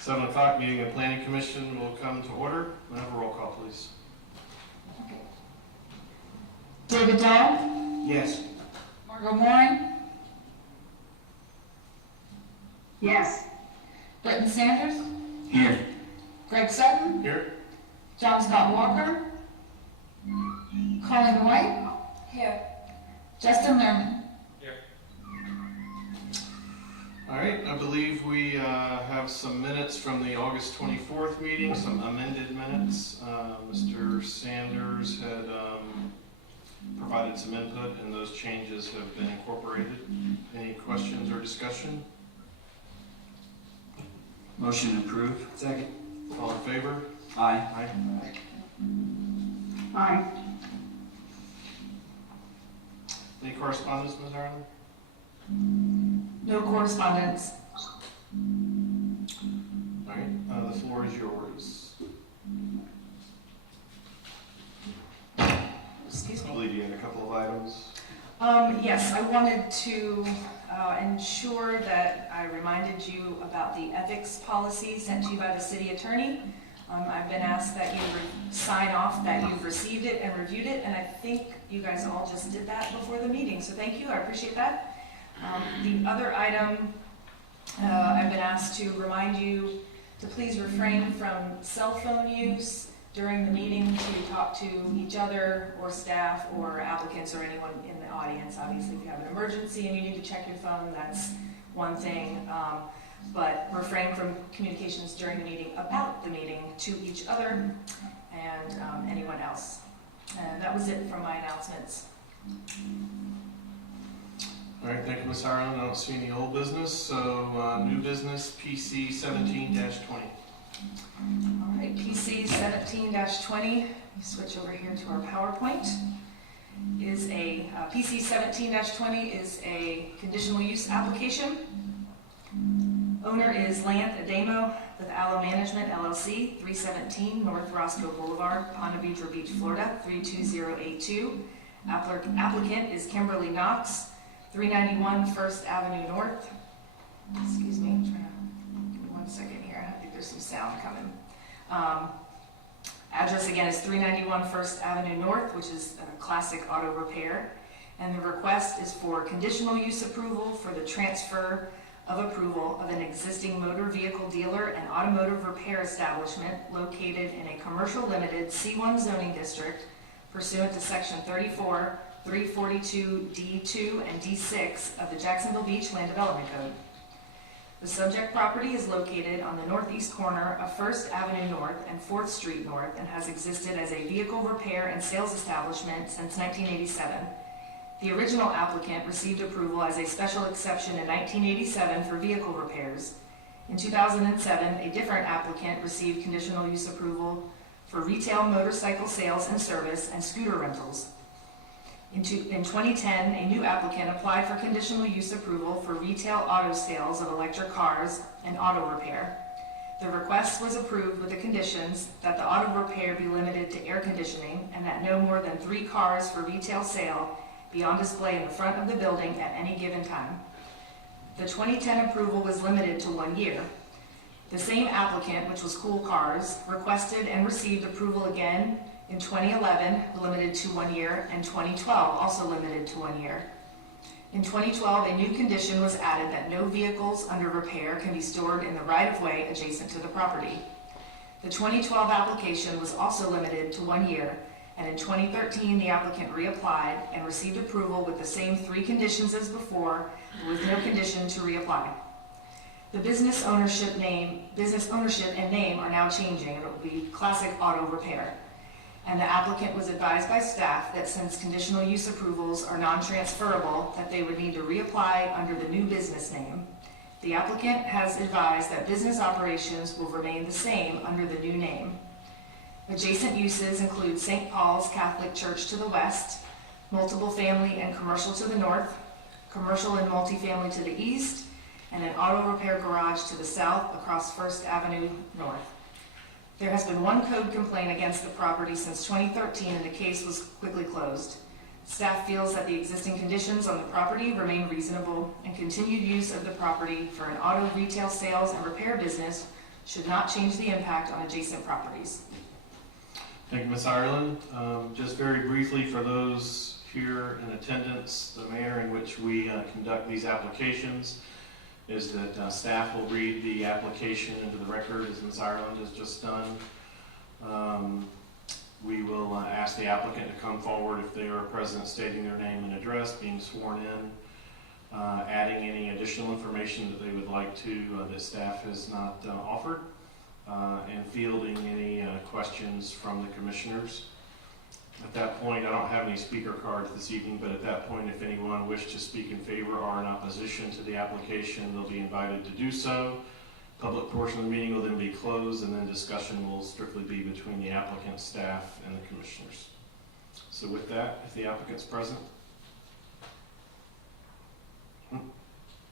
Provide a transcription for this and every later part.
7 o'clock, meeting of Planning Commission will come to order. We'll have a roll call, please. David Dahl? Yes. Margot Morin? Yes. Britton Sanders? Here. Greg Sutton? Here. John Scott Walker? Colin White? Here. Justin Lerman? All right, I believe we have some minutes from the August 24th meeting, some amended minutes. Mr. Sanders had provided some input, and those changes have been incorporated. Any questions or discussion? Motion approved. Second. All in favor? Aye. Aye. Aye. Any correspondence, Ms. Harlan? No correspondence. All right, the floor is yours. Excuse I me. believe you had a couple of items. Yes, I wanted to ensure that I reminded you about the ethics policy sent to you by the city attorney. I've been asked that you sign off that you've received it and reviewed it, and I think you guys all just did that before the meeting, so thank you, I appreciate that. The other item, I've been asked to remind you to please refrain from cell phone use during the meeting, to talk to each other or staff or applicants or anyone in the audience. Obviously, if you have an emergency and you need to check your phone, that's one thing. But refrain from communications during the meeting about the meeting to each other and anyone else. And that was it from my announcements. All right, thank you, Ms. Harlan. I don't see any old business, so new business, PC 17-20. All right, PC 17-20, we switch over here to our PowerPoint, is a PC 17-20 is a conditional use application. Owner is Land Adamo with Allo Management LLC, 317 North Roscoe Boulevard, Ponte Vedra Beach, Florida, 32082. Applicant is Kimberly Knox, 391 First Avenue North. Excuse me, I'm trying to, give me 1 second here. I think there's some sound coming. Address again is 391 First Avenue North, which is a classic auto repair. And the request is for conditional use approval for the transfer of approval of an existing motor vehicle dealer and automotive repair establishment located in a commercial limited C1 zoning district pursuant to section 34, 342 D2 and D6 of the Jacksonville Beach Land Development Code. The subject property is located on the northeast corner of 1st Avenue North and 4th Street North and has existed as a vehicle repair and sales establishment since 1987. The original applicant received approval as a special exception in 1987 for vehicle repairs. In 2007, a different applicant received conditional use approval for retail motorcycle sales and service and scooter rentals. In 2010, a new applicant applied for conditional use approval for retail auto sales of electric cars and auto repair. The request was approved with the conditions that the auto repair be limited to air conditioning and that no more than 3 cars for retail sale be on display in the front of the building at any given time. The 2010 approval was limited to 1 year. The same applicant, which was Cool Cars, requested and received approval again in 2011, limited to 1 year, and 2012, also limited to 1 year. In 2012, a new condition was added that no vehicles under repair can be stored in the right-of-way adjacent to the property. The 2012 application was also limited to 1 year, and in 2013, the applicant reapplied and received approval with the same 3 conditions as before, with no condition to reapply. The business ownership and name are now changing, and it will be Classic Auto Repair. And the applicant was advised by staff that since conditional use approvals are non-transferable, that they would need to reapply under the new business name. The applicant has advised that business operations will remain the same under the new name. Adjacent uses include St. Paul's Catholic Church to the west, multiple family and commercial to the north, commercial and multifamily to the east, and an auto repair garage to the south across 1st Avenue North. There has been 1 code complaint against the property since 2013, and the case was quickly closed. Staff feels that the existing conditions on the property remain reasonable, and continued use of the property for an auto retail sales and repair business should not change the impact on adjacent properties. Thank you, Ms. Ireland. Just very briefly, for those here in attendance, the manner in which we conduct these applications is that staff will read the application into the record, as Ms. Ireland has just done. We will ask the applicant to come forward if they are present, stating their name and address, being sworn in, adding any additional information that they would like to that staff has not offered, and fielding any questions from the commissioners. At that point, I don't have any speaker cards this evening, but at that point, if anyone wished to speak in favor or in opposition to the application, they'll be invited to do so. Public portion of the meeting will then be closed, and then discussion will strictly be between the applicant, staff, and the commissioners. So with that, if the applicant's present,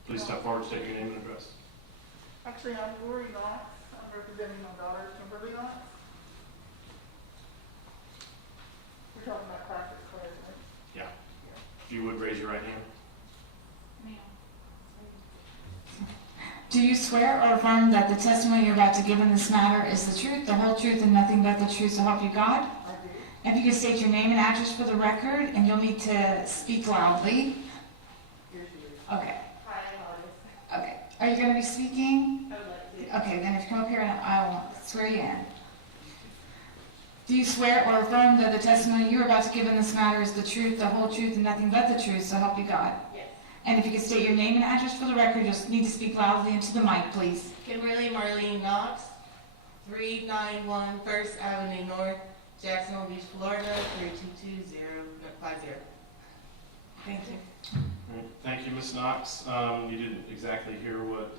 please step forward, state your name and address. Actually, I'm Lori Knox. I'm representing my daughter, Kimberly Knox. We're talking about classic cars, right? If you would raise your right hand. Do you swear or affirm that the testimony you're about to give in this matter is the truth, the whole truth, and nothing but the truth, so help you God? I do. If you could state your name and address for the record, and you'll need to speak loudly. Here she is. Okay. Hi, I'm August. Okay. Are you going to be speaking? I would like to. Okay, then if you come up here, I will swear you in. Do you swear or affirm that the testimony you are about to give in this matter is the truth, the whole truth, and nothing but the truth, so help you God? Yes. And if you could state your name and address for the record, you'll need to speak loudly into the mic, please. Kimberly Marlene Knox, 391 First Avenue North, Jacksonville Beach, Florida, 32250. Thank you. All right. Thank you, Ms. Knox. You didn't exactly hear what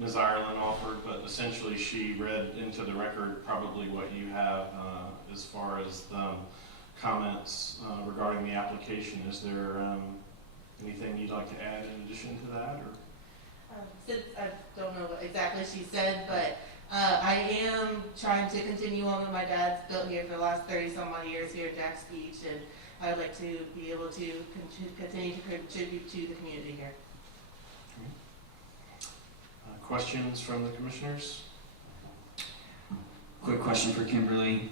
Ms. Ireland offered, but essentially she read into the record probably what you have as far as the comments regarding the application. Is there anything you'd like to add in addition to that? Or? Since I don't know what exactly she said, but I am trying to continue on with my dad's built here for the last 30-some-odd years here at Jack's Beach, and I would like to be able to continue to contribute to the community here. Questions from the commissioners? Quick question for Kimberly.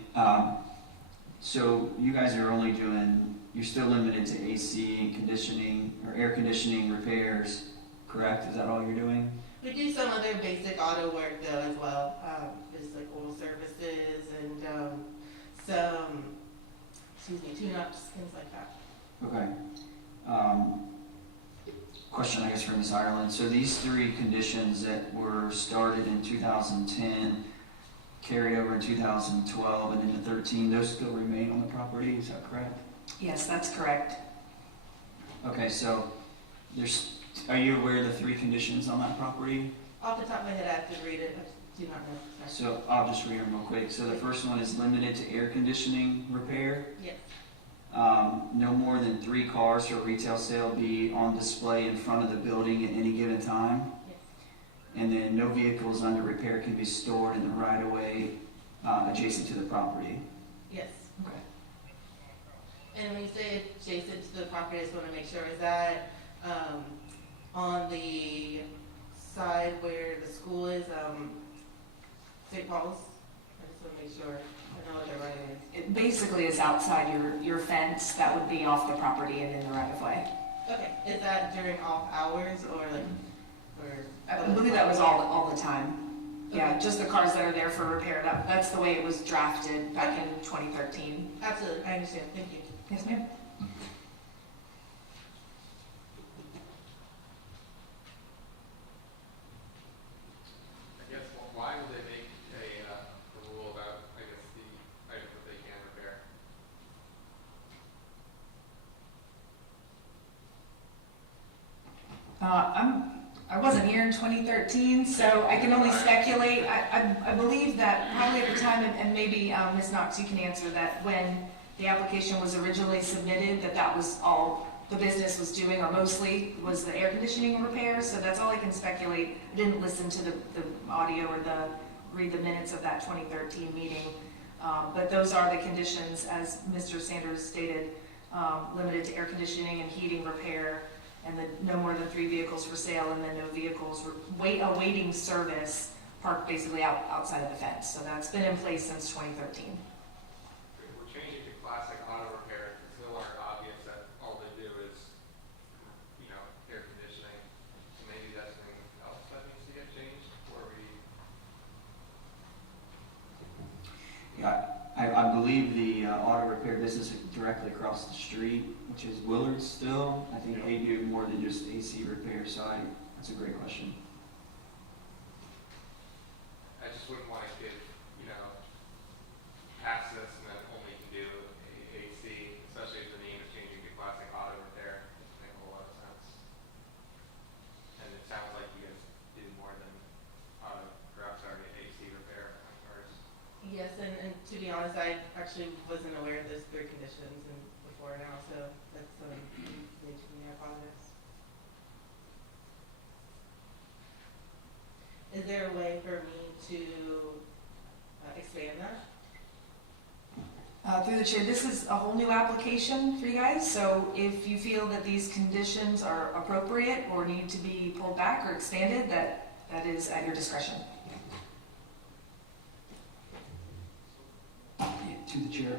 So you guys are only doing, you're still limited to AC and conditioning or air conditioning repairs, correct? Is that all you're doing? We do some other basic auto work though as well, just like oil services and some, tune-ups, things like that. Okay. Question, I guess, for Ms. Ireland. So these three conditions that were started in 2010, carried over in 2012 and into 13, those still remain on the property, is that correct? Yes, that's correct. Okay, so are you aware of the three conditions on that property? Off the top of my head, I have to read it. I do not know. Sorry. So I'll just read them real quick. So the first one is limited to air conditioning repair. Yes. No more than 3 cars for retail sale be on display in front of the building at any given time. Yes. And then no vehicles under repair can be stored in the right-of-way adjacent to the property. Yes. Okay. And when you say adjacent to the property, I just want to make sure, is that on the side where the school is, St. Paul's? I just want to make sure I know what they're right in. It basically is outside your fence. That would be off the property and in the right of way. Okay, is that during off hours or like, or? I believe that was all the time. Yeah, Okay. just the cars that are there for repair. That's the way it was drafted back in 2013. Absolutely, I understand, thank you. Yes, ma'am. I guess, why would they make a rule about, I guess, the items that they can repair? I wasn't here in 2013, so I can only speculate. I believe that probably at the time, and maybe Ms. Knox, you can answer that, when the application was originally submitted, that was all the business was doing, or mostly was the air conditioning repair. So that's all I can speculate. I didn't listen to the audio or read the minutes of that 2013 meeting. But those are the conditions, as Mr. Sanders stated, limited to air conditioning and heating repair, and then no more than 3 vehicles for sale, and then no vehicles awaiting service parked basically outside of the fence. So that's been in place since 2013. We're changing to classic auto repair. It's still aren't obvious that all they do is, air conditioning. So maybe that's something else that needs to get changed before we. Yeah, I believe the auto repair business directly across the street, which is Willard's still, I think they do more than just AC repair, so that's a great question. I just wouldn't want to give, access and then only can do AC, especially if the name is changing to classic auto repair. It doesn't make a whole lot of sense. And it sounds like you guys do more than AC repair on cars. Yes, and to be honest, I actually wasn't aware of those three conditions before now, so that's new to me. I apologize. Is there a way for me to expand that? Through the chair, this is a whole new application for you guys, so if you feel that these conditions are appropriate or need to be pulled back or expanded, that is at your discretion. To the chair.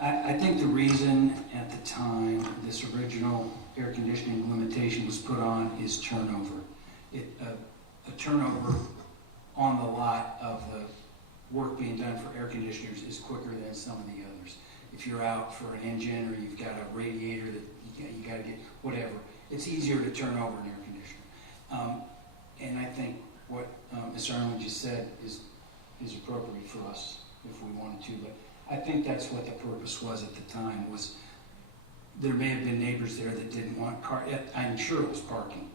I think the reason at the time this original air conditioning limitation was put on is turnover. A turnover on the lot of the work being done for air conditioners is quicker than some of the others. If you're out for an engine or you've got a radiator that you got to get, whatever, it's easier to turn over an air conditioner. And I think what Ms. Arlen just said is appropriate for us if we wanted to, but I think that's what the purpose was at the time, was there may have been neighbors there that didn't want car, I'm sure it was parking,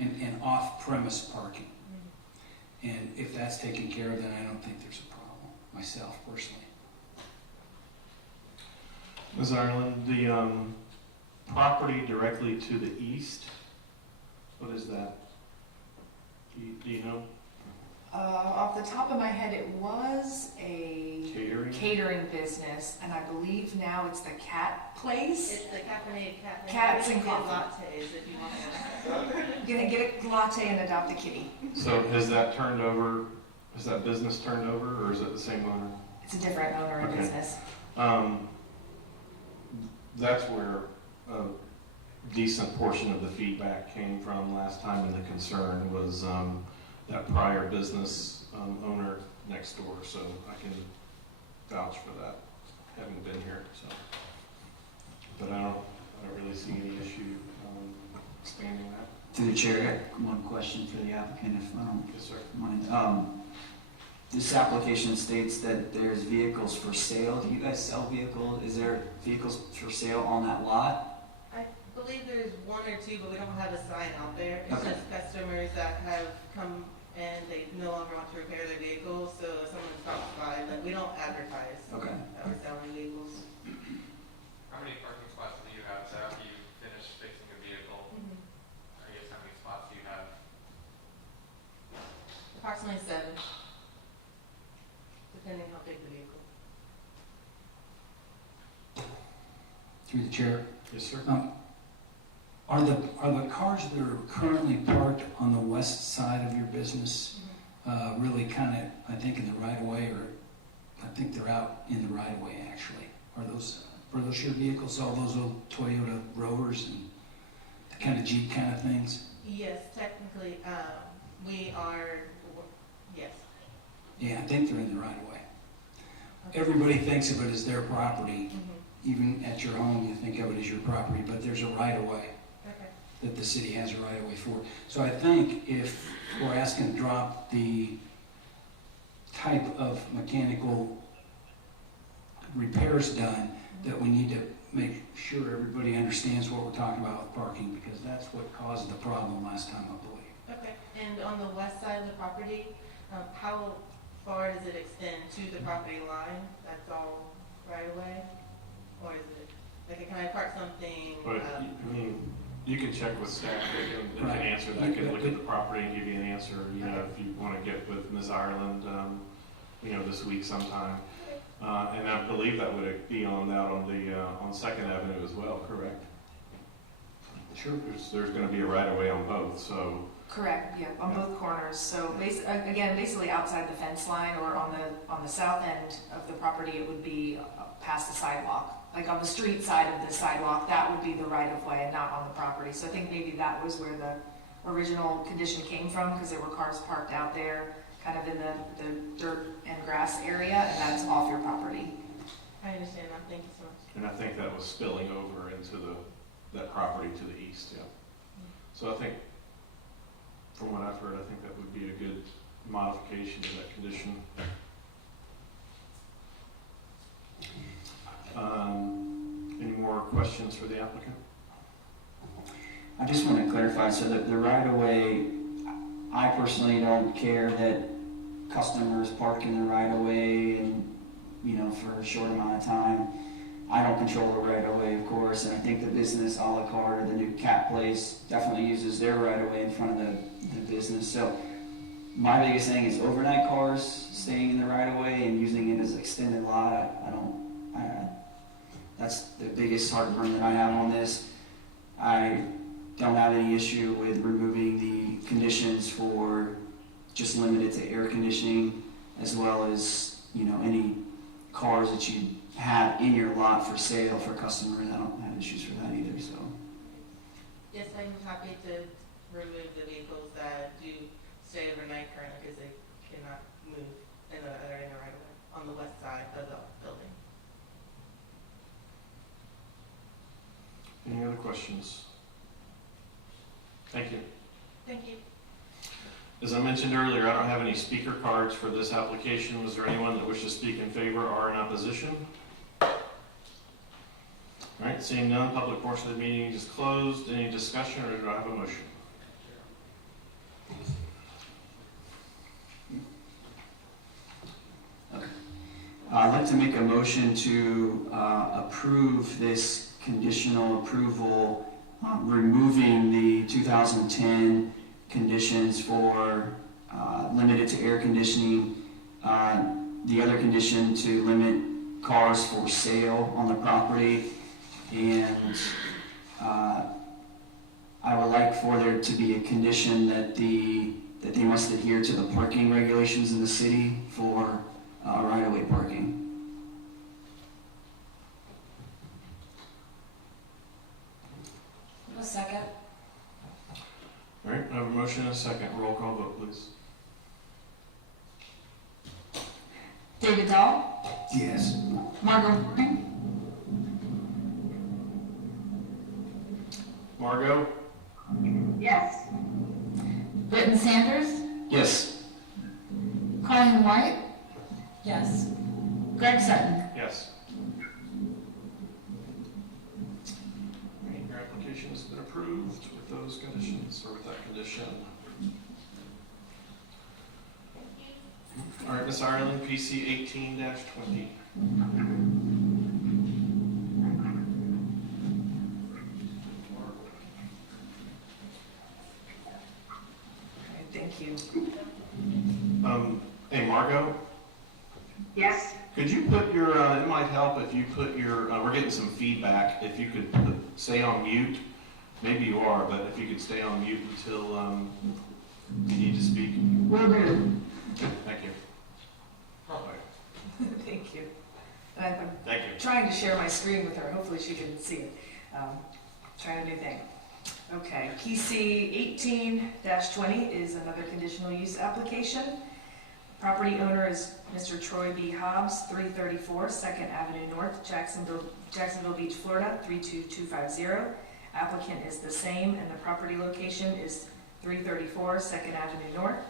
and off-premise parking. And if that's taken care of, then I don't think there's a problem, myself personally. Ms. Ireland, the property directly to the east, what is that? Do you know? Off the top of my head, it was a Catering? business, and I believe now it's the Cat Place. It's the caffeinated cat. Cats and You can get coffee. lattes if you want to. You're gonna get a latte and adopt a kitty. So has that business turned over, or is it the same owner? It's a different owner and Okay. business. That's where a decent portion of the feedback came from last time, and the concern was that prior business owner next door, so I can vouch for that, having been here, so. But I don't really see any issue expanding that. Through the chair, I got one question for the applicant, if I don't Yes, sir. mind. This application states that there's vehicles for sale. Do you guys sell vehicles? Is there vehicles for sale on that lot? I believe there's one or two, but we don't have a sign out there. It's Okay. just customers that have come and they no longer want to repair their vehicles, so if someone stops by, like, we don't advertise Okay. that we're selling vehicles. How many parking spots do you have? So after you finish fixing a vehicle, I guess how many spots do you have? Approximately 7, depending how big the vehicle. Through the chair. Yes, sir. Are the cars that are currently parked on the west side of your business really kind of, I think, in the right of way, or I think they're out in the right of way actually? Are those your vehicles, all those old Toyota Rovers and the kind of Jeep kind of things? Yes, technically, we are, yes. Yeah, I think they're in the right of way. Everybody thinks of it as their property. Even at your home, you think of it as your property, but there's a right of way Okay. that the city has a right of way for. So I think if we're asking to drop the type of mechanical repairs done, that we need to make sure everybody understands what we're talking about with parking, because that's what caused the problem last time, I believe. Okay, and on the west side of the property, how far does it extend to the property line? That's all right away? Or is it, like, can I park something? But, I mean, you can check with staff, they can Right. answer that, can look at the property and give you an answer, if you want to get with Ms. Ireland, this week sometime. And I believe that would be on 2nd Avenue as well, correct? Sure. There's gonna be a right of way on both, so. Correct, yeah, on both corners. So again, basically outside the fence line or on the south end of the property, it would be past the sidewalk. Like on the street side of the sidewalk, that would be the right of way and not on the property. So I think maybe that was where the original condition came from, because there were cars parked out there, kind of in the dirt and grass area, and that's off your property. I understand now, thank you so much. And I think that was spilling over into that property to the east, yeah. So I think, from what I've heard, I think that would be a good modification to that condition. Any more questions for the applicant? I just want to clarify, so that the right-of-way, I personally don't care that customers park in the right-of-way and, for a short amount of time. I don't control the right-of-way, of course, and I think the business a la carte or the new cat place definitely uses their right-of-way in front of the business. So my biggest thing is overnight cars staying in the right-of-way and using it as an extended lot. That's the biggest heartburn that I have on this. I don't have any issue with removing the conditions for just limited to air conditioning, as well as, any cars that you have in your lot for sale for customers. I don't have issues for that either, so. Yes, I'm happy to remove the vehicles that do stay overnight currently because they cannot move in the right of way on the west side of the building. Any other questions? Thank you. Thank you. As I mentioned earlier, I don't have any speaker cards for this application. Was there anyone that wishes to speak in favor or in opposition? All right, seeing none, public portion of the meeting is closed. Any discussion, or do I have a motion? I'd like to make a motion to approve this conditional approval, removing the 2010 conditions for limited to air conditioning, the other condition to limit cars for sale on the property, and I would like for there to be a condition that they must adhere to the parking regulations in the city for right-of-way parking. A second. All right, I have a motion and a second. Roll call vote, please. David Dahl, Yes. Margot Horning, Margot? Yes. Britton Sanders, Yes. Colleen White, Yes. Greg Sutton. Yes. All right, your application has been approved with those conditions, or with that condition. All right, Ms. Ireland, PC 18-20. Thank you. Hey, Margot, Yes. could you put your, it might help if you put your, we're getting some feedback, if you could stay on mute. Maybe you are, but if you could stay on mute until you need to speak. Will do. Thank you. All right. Thank you. And I'm Thank you. trying to share my screen with her. Hopefully she can see it. Trying a new thing. Okay, PC 18-20 is another conditional use application. Property owner is Mr. Troy B. Hobbs, 334 2nd Avenue North, Jacksonville Beach, Florida, 32250. Applicant is the same, and the property location is 334 2nd Avenue North.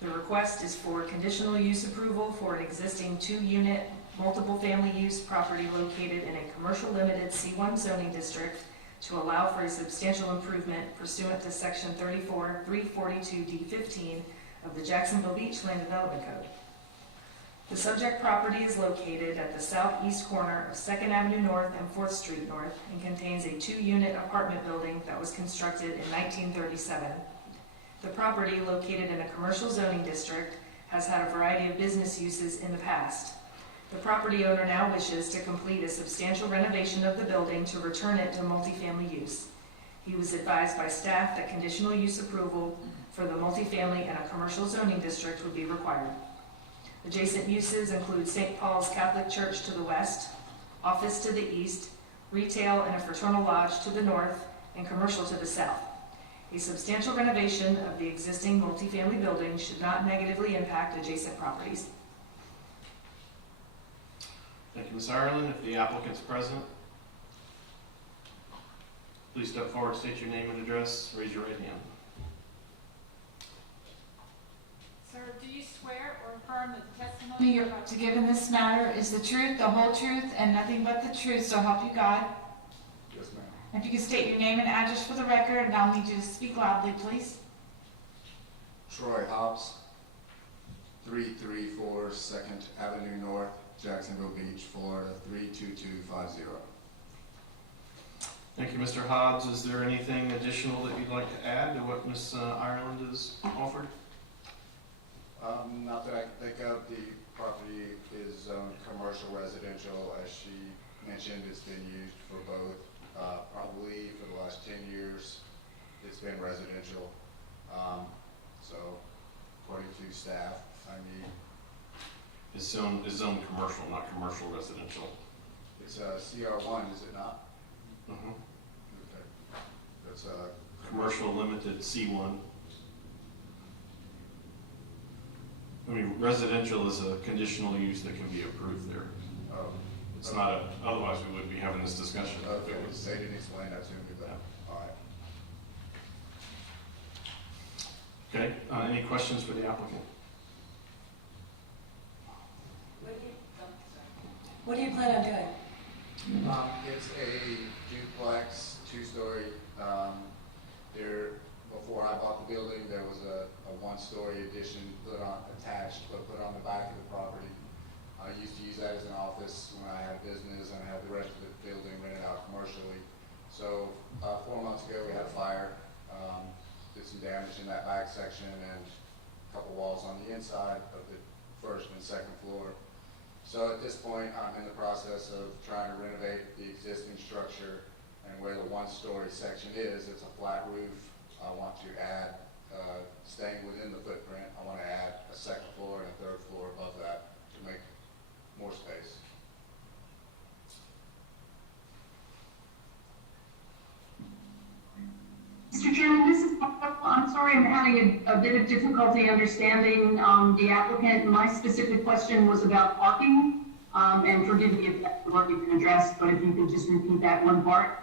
The request is for conditional use approval for an existing 2-unit, multiple family use property located in a commercial limited C1 zoning district to allow for a substantial improvement pursuant to section 342D15 of the Jacksonville Beach Land Development Code. The subject property is located at the southeast corner of 2nd Avenue North and 4th Street North and contains a 2-unit apartment building that was constructed in 1937. The property, located in a commercial zoning district, has had a variety of business uses in the past. The property owner now wishes to complete a substantial renovation of the building to return it to multifamily use. He was advised by staff that conditional use approval for the multifamily and a commercial zoning district would be required. Adjacent uses include St. Paul's Catholic Church to the west, office to the east, retail and a fraternal lodge to the north, and commercial to the south. A substantial renovation of the existing multifamily building should not negatively impact adjacent properties. Thank you, Ms. Ireland. If the applicant's present, please step forward, state your name and address, raise your right hand. Sir, do you swear or affirm that the testimony you're about to give in this matter is the truth, the whole truth, and nothing but the truth, so help you God? Yes, ma'am. If you could state your name and address for the record, and I'll need you to speak loudly, please. Troy Hobbs, 334 2nd Avenue North, Jacksonville Beach, Florida, 32250. Thank you, Mr. Hobbs. Is there anything additional that you'd like to add to what Ms. Ireland has offered? Not that I can think of. The property is zoned commercial residential. As she mentioned, it's been used for both. Probably for the last 10 years, it's been residential. So, according to staff, I mean, Is zoned commercial, not commercial residential. it's a CR1, is it not? Mhm. Okay. That's a Commercial limited C1. I mean, residential is a conditional use that can be approved there. Oh, It's not a, otherwise we wouldn't be having this discussion. if okay. it was- They didn't explain that to me, but all right. Okay, any questions for the applicant? What do you plan on doing? It's a duplex, two-story. Before I bought the building, there was a one-story addition attached, but put on the back of the property. I used to use that as an office when I had a business, and I had the rest of the building rented out commercially. So 4 months ago, we had a fire, did some damage in that back section, and a couple walls on the inside of the first and second floor. So at this point, I'm in the process of trying to renovate the existing structure, and where the one-story section is, it's a flat roof. I want to add, staying within the footprint, I want to add a second floor and a third floor above that to make more space. Mr. Chairman, this is, I'm sorry, I'm having a bit of difficulty understanding the applicant. My specific question was about parking, and forgive me if that's already been addressed, but if you could just repeat that one part.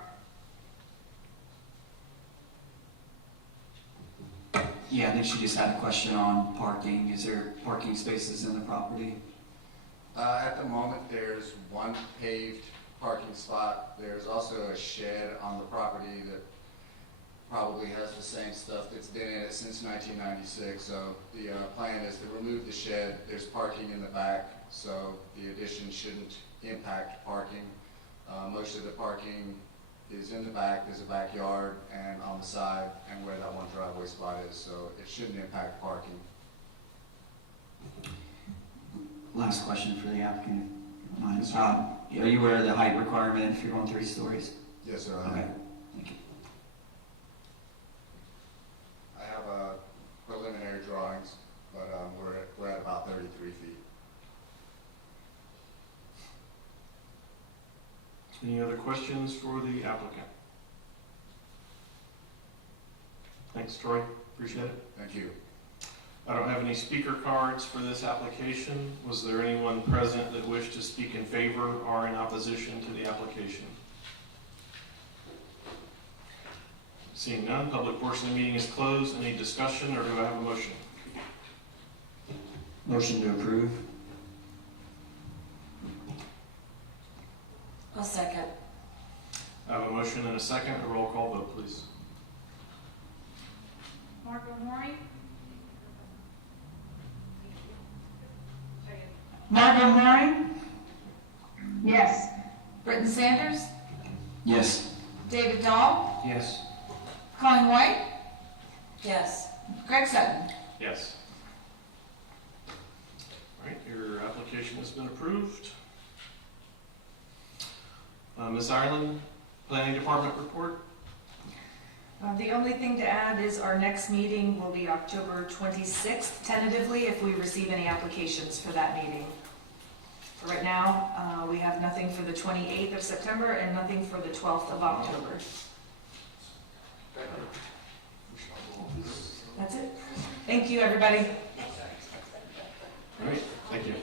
Yeah, I think she just had a question on parking. Is there parking spaces in the property? At the moment, there's one paved parking spot. There's also a shed on the property that probably has the same stuff that's been in it since 1996. So the plan is to remove the shed. There's parking in the back, so the addition shouldn't impact parking. Most of the parking is in the back. There's a backyard and on the side and where that one driveway spot is, so it shouldn't impact parking. Last question for the applicant. Yes, sir. Are you aware of the height requirement if you're going 3 stories? Yes, sir. Okay, thank you. I have preliminary drawings, but we're at about 33 feet. Any other questions for the applicant? Thanks, Troy. Appreciate it. Thank you. I don't have any speaker cards for this application. Was there anyone present that wished to speak in favor or in opposition to the application? Seeing none, public portion of the meeting is closed. Any discussion, or do I have a motion? Motion to approve? I'll second. I have a motion and a second. A roll call vote, please. Margot Mori? Margot Mori? Yes. Britton Sanders? Yes. David Dahl? Yes. Colleen White? Yes. Greg Sutton? Yes. All right, your application has been approved. Ms. Ireland, Planning Department report? The only thing to add is our next meeting will be October 26th, tentatively, if we receive any applications for that meeting. For right now, we have nothing for the 28th of September and nothing for the 12th of October. That's it. Thank you, everybody. All right, thank you.